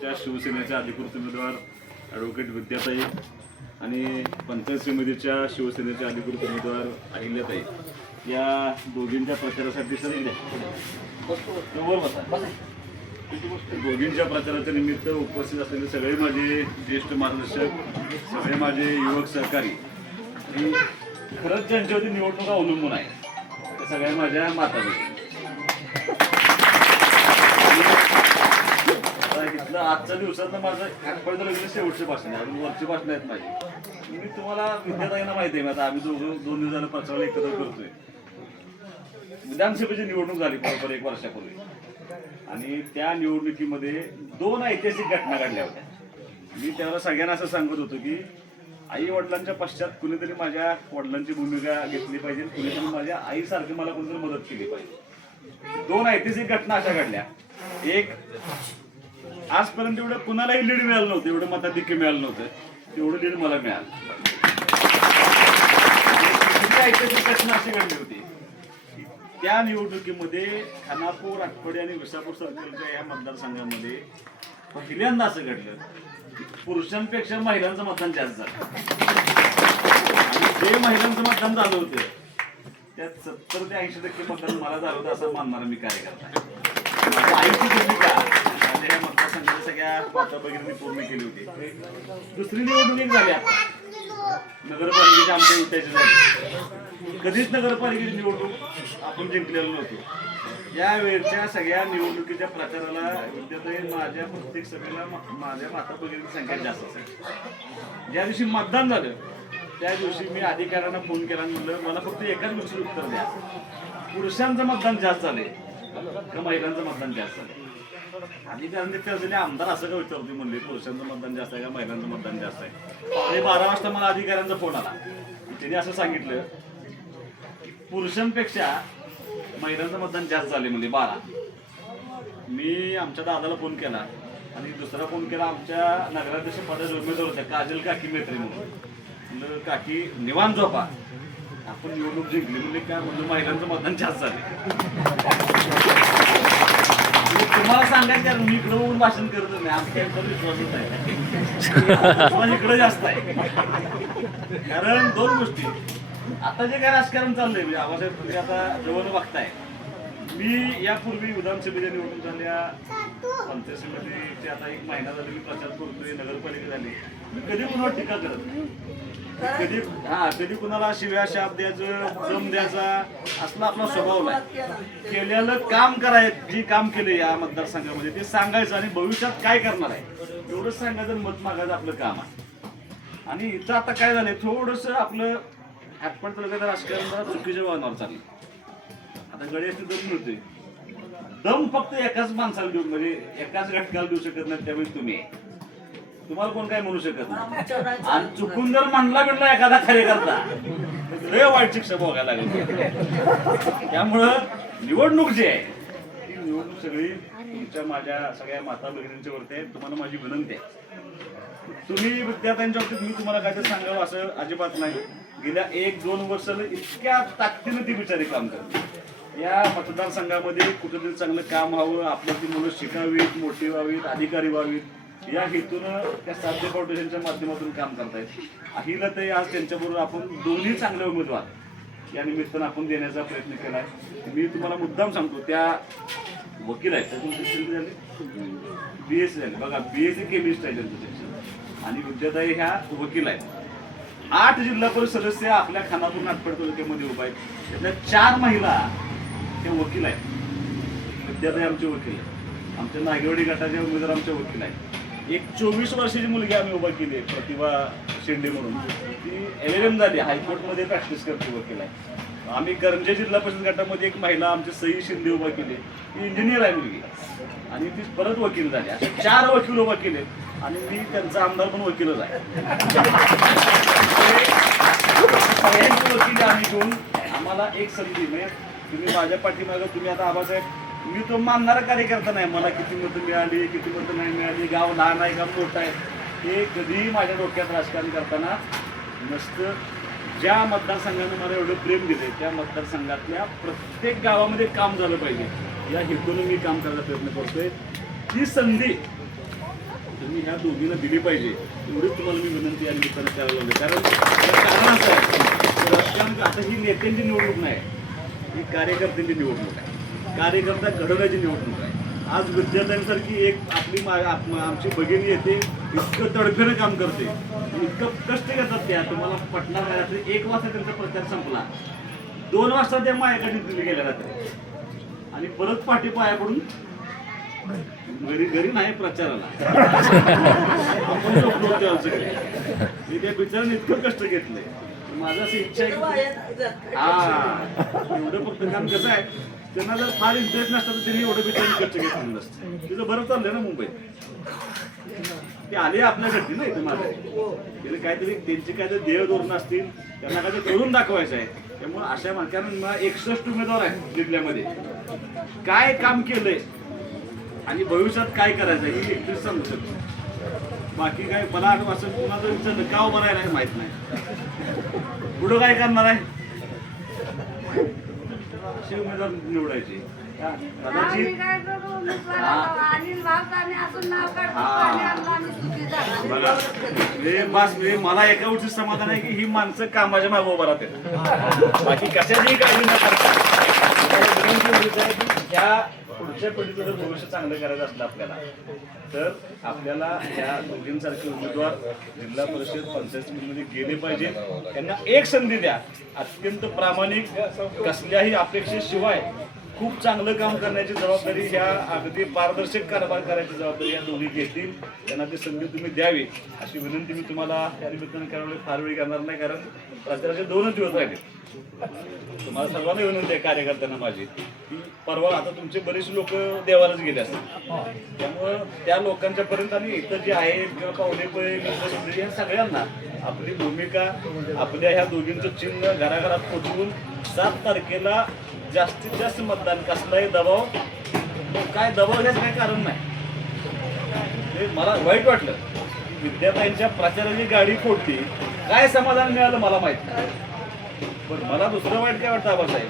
आजच्या शिवसेनेच्या अधिकृत उमेदवार ॲडव्होकेट विद्याताई आणि पंचायत समितीच्या शिवसेनेच्या अधिकृत उमेदवार अहिल्याताई या दोघींच्या प्रचारासाठी सर बसा. दोघींच्या प्रचाराच्या निमित्त उपस्थित असलेले सगळे माझे ज्येष्ठ मार्गदर्शक सगळे माझे युवक सहकारी खरंच ज्यांच्यावरती निवडणुका अवलंबून आहे त्या सगळ्या माझ्या माता आता आजच्या दिवसात माझं हातपायचं लग्न शेवटचे भाषण आहे. अजून वरची भाषण आहेत माझी. मी तुम्हाला विद्यार्थ्यांना माहिती आहे आता आम्ही दोघं दोन दिवसाला प्रचाराला एकत्र करतोय. विधानसभेची निवडणूक झाली बरोबर एक वर्षापूर्वी. आणि त्या निवडणुकीमध्ये दोन ऐतिहासिक घटना घडल्या होत्या. मी त्यावेळेला सगळ्यांना असं सांगत होतो की आई वडिलांच्या पश्चात कुणीतरी माझ्या वडिलांची भूमिका घेतली पाहिजे कुणीतरी माझ्या आईसारखी मला कोणीतरी मदत केली पाहिजे. दोन ऐतिहासिक घटना अशा घडल्या. एक आजपर्यंत एवढं कुणालाही लीड मिळालं नव्हतं एवढं मताधिक्य मिळालं नव्हतं. तेवढं लीड मला मिळालं. ऐकायची प्रश्न अशी घडली होती. त्या निवडणुकीमध्ये खानापूर आठवडी आणि विसापूर सर्कलच्या या मतदारसंघामध्ये पहिल्यांदा असं घडलं पुरुषांपेक्षा महिलांचं मतदान जास्त झालं. जे महिलांचं मतदान झालं होतं त्यात सत्तर ते ऐंशी टक्के मतदान मला झालं होतं असं मानणार मी कार्यकर्ता आहे. माझ्या आईची भूमिका माझ्या या मतदारसंघाच्या सगळ्या माता भगिनींनी पूर्ण केली होती. दुसरी निवडणूक एक झाली आता. नगरपालिकेची आमच्या युत्याची झाली. कधीच नगरपालिकेची निवडणूक आपण जिंकलेलो नव्हतो. या वेळच्या सगळ्या निवडणुकीच्या प्रचाराला विद्यार्थी माझ्या प्रत्येक सभेला माझ्या माता भगिनीची संख्या जास्त असेल ज्या दिवशी मतदान झालं त्या दिवशी मी अधिकाऱ्यांना फोन केला आणि म्हणलं मला फक्त एकाच गोष्टीचं उत्तर द्या. पुरुषांचं मतदान जास्त झाले का महिलांचं मतदान जास्त झालं अधिकाऱ्यांनी ठरलेले आमदार असं का विचारते म्हणले? पुरुषांचं मतदान जास्त आहे का महिलांचं मतदान जास्त आहे? आणि बारा वाजता मला अधिकाऱ्यांचा फोन आला. त्यांनी असं सांगितलं पुरुषांपेक्षा महिलांचं मतदान जास्त झाले म्हणजे बारा. मी आमच्या दादाला फोन केला आणि दुसरा फोन केला आमच्या नगराध्यक्ष पदाचे उमेदवार होत्या काजल काकी मेत्री म्हणून. काकी निवान झोपा. आपण निवडणूक जिंकली म्हणजे काय म्हणलं महिलांचं मतदान जास्त झाले तुम्हाला सांगायचं कारण मी इकडं होऊन भाषण करत नाही. आमच्या यांच्यावर विश्वासच आहे विश्वास इकडं जास्त आहे. कारण दोन गोष्टी. आता जे काय राजकारण चाललंय म्हणजे आवासाहेब तुम्ही आता जवळ बघताय. मी यापूर्वी विधानसभेच्या निवडणूक झाल्या पंचायत ते आता एक महिना झाली मी प्रचार करतोय नगरपालिका झाली मी कधी कुणावर टीका करत कधी हा कधी कुणाला शिव्या शाप द्यायचं दम द्यायचा असला आपला स्वभाव नाही. केलेलं काम करायचं जे काम केलं या मतदारसंघामध्ये ते सांगायचं आणि भविष्यात काय करणार आहे? एवढंच सांगायचं मत मागायचं आपलं काम आहे. आणि इथं आता काय झालंय थोडस आपलं हातपड तालुक्यात राजकारण चुकीच्या वाहनावर चाललं आता गणेश मिळतोय दम फक्त एकाच माणसाला देऊ म्हणजे एकाच घटकाला देऊ शकत नाही त्यावेळी तुम्ही. तुम्हाला कोण काय म्हणू शकत नाही. आणि चुकून जर म्हणला बिणला एखादा कार्यकर्ता तर लय वाईट शिक्षा बघायला लागेल. त्यामुळं निवडणूक जी आहे ती निवडणूक सगळी तुमच्या माझ्या सगळ्या माता भगिनींच्या वरती आहे. तुम्हाला माझी विनंती आहे. तुम्ही विद्यार्थ्यांच्या बाबतीत मी तुम्हाला काय सांगावं असं अजिबात नाही. गेल्या एक दोन वर्षाला इतक्या ताकदीनं ती बिचारी काम करते या मतदारसंघामध्ये कुठेतरी चांगलं काम व्हावं आपल्यातली मुलं शिकावीत मोठी व्हावीत अधिकारी व्हावीत या हेतून त्या साध्य फाउंडेशनच्या माध्यमातून काम करतायत. अहिला ते आज त्यांच्याबरोबर आपण दोन्ही चांगले उमेदवार या निमित्तानं आपण देण्याचा प्रयत्न केला आहे मी तुम्हाला मुद्दाम सांगतो त्या वकील आहेत त्यातून शिक्षण झाले. बी एस झाले. बघा बी एस सी केमिस्ट आहे त्यांचं शिक्षण आणि विद्याताई ह्या वकील आहेत. आठ जिल्हा परिषद सदस्य आपल्या खानापूर नागपूर तालुक्यामध्ये उभा आहेत. त्यातल्या चार महिला हे वकील आहेत. विद्याताई आमचे वकील आहेत. आमच्या नागेवाडी गटाचे उमेदवार आमचे वकील आहेत. एक चोवीस वर्षाची मुलगी आम्ही उभा केली आहे प्रतिभा शेंडे म्हणून. ती एल एल एम झाली हायकोर्टमध्ये प्रॅक्टिस करते वकील आहे. आम्ही गरजे जिल्हा परिषद गटामध्ये एक महिला आमची सई शिंदे उभा केली ती इंजिनियर आहे मुलगी. आणि ती परत वकील झाली असे चार वकील उभा केले. आणि मी त्यांचा आमदार पण वकीलच आहे. सगळ्यांची वकील आम्ही घेऊन आम्हाला एक संधी म्हणजे तुम्ही माझ्या पाठीमागं तुम्ही आता आबासाहेब मी तो मानणारा कार्यकर्ता नाही. मला किती मतं मिळाली किती मतं नाही मिळाली गाव लहान आहे का मोठं आहे हे कधीही माझ्या डोक्यात राजकारण करताना नसतं. ज्या मतदारसंघानं मला एवढं प्रेम दिले त्या मतदारसंघातल्या प्रत्येक गावामध्ये काम झालं पाहिजे. या हेतून मी काम करायचा प्रयत्न करतोय. ही संधी तुम्ही ह्या दोघींना दिली पाहिजे. एवढीच तुम्हाला मी विनंती या निमित्तानं करायला लागली कारण कारण असं आहे राजकारण आता ही नेत्यांची निवडणूक नाही. ही कार्यकर्त्यांची निवडणूक आहे. कार्यकर्ता घडवण्याची निवडणूक आहे. आज विद्यार्थ्यांसारखी एक आपली मा- आमची भगिनी येते इतकं तडफेनं काम करते. इतकं कष्ट घेतात त्या तुम्हाला पटणार नाही. रात्री एक वाजता त्यांचा प्रचार संपला. दोन वाजता त्या मायाकडे दिली गेल्या रात्री. आणि परत पाठी पाया पडून घरी घरी नाही प्रचाराला. आपण सगळे. मी त्या बिचाराने इतकं कष्ट घेतलंय. माझं असं इच्छा आहे की हा एवढं फक्त काम कसं आहे त्यांना जर फार इंटरेस्ट नसतं तर त्यांनी एवढं बिचाराने खर्च घेतलं नसतं तिथं बरं चाललंय ना मुंबईत. ते आले आपल्यासाठी ना इथं माझं तिथे काहीतरी त्यांचे काहीतरी ध्येय धोरण असतील त्यांना काहीतरी करून दाखवायचं आहे. त्यामुळे अशा मा- कारण मला एकसष्ट उमेदवार आहेत जिल्ह्यामध्ये. काय काम केलंय आणि भविष्यात काय करायचं ही एकटीच सांगू शकतो. बाकी काय मला आठवत असं कुणाचं विचारलं का उभं राहिला माहीत नाही. पुढं काय करणार आहे? असे उमेदवार निवडायचे. मला एका गोष्टी समाधान आहे की ही माणसं कामाच्या मागे उभं राहतात बाकी कशाचीही काळजी न करता. ह्या पुढच्या पिढीचं जर भविष्य चांगलं करायचं असलं आपल्याला तर आपल्याला या दोघींसारखे उमेदवार जिल्हा परिषद पंचायत समितीमध्ये गेले पाहिजे. त्यांना एक संधी द्या. अत्यंत प्रामाणिक कसल्याही अपेक्षेशिवाय खूप चांगलं काम करण्याची जबाबदारी ह्या अगदी पारदर्शक कारभार करायची जबाबदारी या दोन्ही घेतील. त्यांना ती संधी तुम्ही द्यावी. अशी विनंती मी तुम्हाला या निमित्तानं करावी फार वेळी करणार नाही कारण प्रचाराचे दोनच दिवस राहिले. तुम्हाला सर्वांना विनंती आहे कार्यकर्त्यांना माझी की परवा आता तुमचे बरेच लोक देवालाच गेले असतात त्यामुळं त्या लोकांच्या पर्यंत आणि इथं जे आहे किंवा पाहुणे पै या सगळ्यांना आपली भूमिका आपल्या ह्या दोघींचं चिन्ह घराघरात पोचवून सात तारखेला जास्तीत जास्त मतदान कसलाही दबाव काय दबाव घ्यायचं काही कारण नाही. ते मला वाईट वाटलं. विद्यार्थ्यांच्या प्रचाराची गाडी फोडली काय समाधान मिळालं मला माहीत नाही. पण मला दुसरं वाईट काय वाटतं आबासाहेब?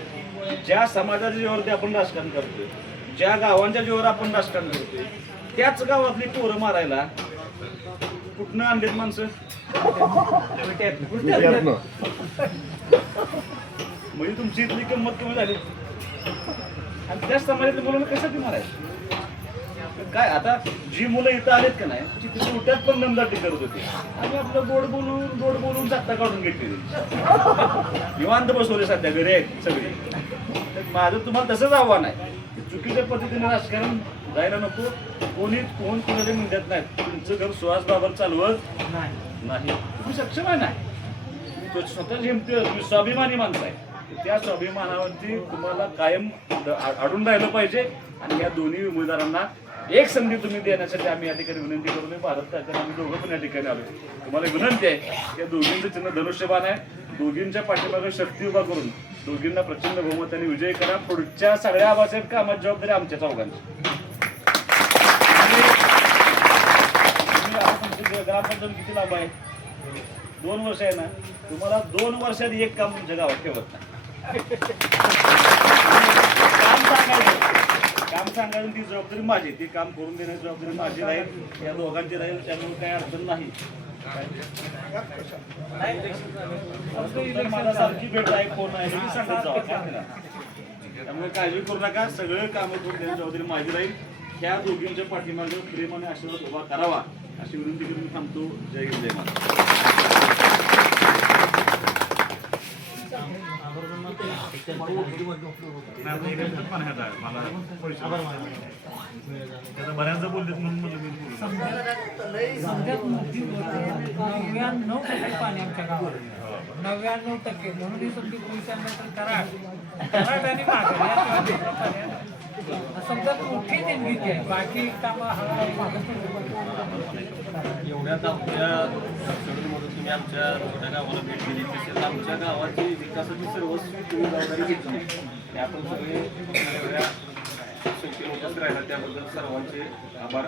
ज्या समाजाच्या जीवावरती आपण राजकारण करतोय ज्या गावांच्या जीवावर आपण राजकारण करतोय त्याच गावातली पोरं मारायला कुठनं आणलेत माणसं? म्हणजे तुमची इथली किंमत कमी झाली. आणि त्याच समाजातल्या मुलांना कशासाठी मारायचं? काय आता जी मुलं इथं आलेत का नाही ती तिथे उठ्यात पण दमदाटी करत होती. आणि आपलं गोड बोलून गोड बोलून जाता काढून घेतली निवांत बसवले सध्या घरी आहेत सगळे. माझं तुम्हाला तसंच आव्हान आहे. की चुकीच्या पद्धतीने राजकारण जायला नको. कोणी कोण कोणाच्या म्हणतात नाही. तुमचं घर सुहास बाबर चालवत नाही. तुम्ही सक्षम आहे नाही तो स्वतः हिमती तुम्ही स्वाभिमानी माणसं आहे. त्या स्वाभिमानावरती तुम्हाला कायम अडून राहिलं पाहिजे आणि या दोन्ही उमेदवारांना एक संधी तुम्ही देण्यासाठी आम्ही या ठिकाणी विनंती करून भारत सरकार आम्ही दोघं पण या ठिकाणी आलो तुम्हाला विनंती आहे या दोघींचं चिन्ह धनुष्यबाण आहे. दोघींच्या पाठीमागे शक्ती उभा करून दोघींना प्रचंड बहुमताने विजय करा. पुढच्या सगळ्या आवासाहेब कामाची जबाबदारी आमच्या चौघांची ग्रामपंचायत किती लाभ आहे? दोन वर्ष आहे ना तुम्हाला दोन वर्षात एक काम तुमच्या गावात ठेवत नाही. काम सांगायचं काम सांगायचं ती जबाबदारी माझी ती काम करून देण्याची जबाबदारी माझी राहील या दोघांची राहील त्यामुळे काही अडचण नाही. मला सारखी भेट आहे फोन आहे मी सांगत त्यामुळे काळजी करू नका. सगळं कामं करून देण्याची जबाबदारी माझी राहील. ह्या दोघींच्या पाठीमागे प्रेम आणि आशीर्वाद उभा करावा. अशी विनंती करून मी थांबतो. जय हिंद जय माता बऱ्याचदा बोलले म्हणून म्हणलं नव्याण्णव टक्के. पाणी आमच्या गावात नव्याण्णव टक्के म्हणून ही संधी पोलिसांना तर कराड कराड आणि माघार समजा देणगी आहे बाकी कामं हळूहळू आपल्या तुम्ही आमच्या छोट्या गावाला भेट दिली. तसेच आमच्या गावाची विकासाची सर्वस्वी तुम्ही जबाबदारी घेतली. ते सगळे एवढ्या संख्येने राहिला. त्याबद्दल सर्वांचे आभार.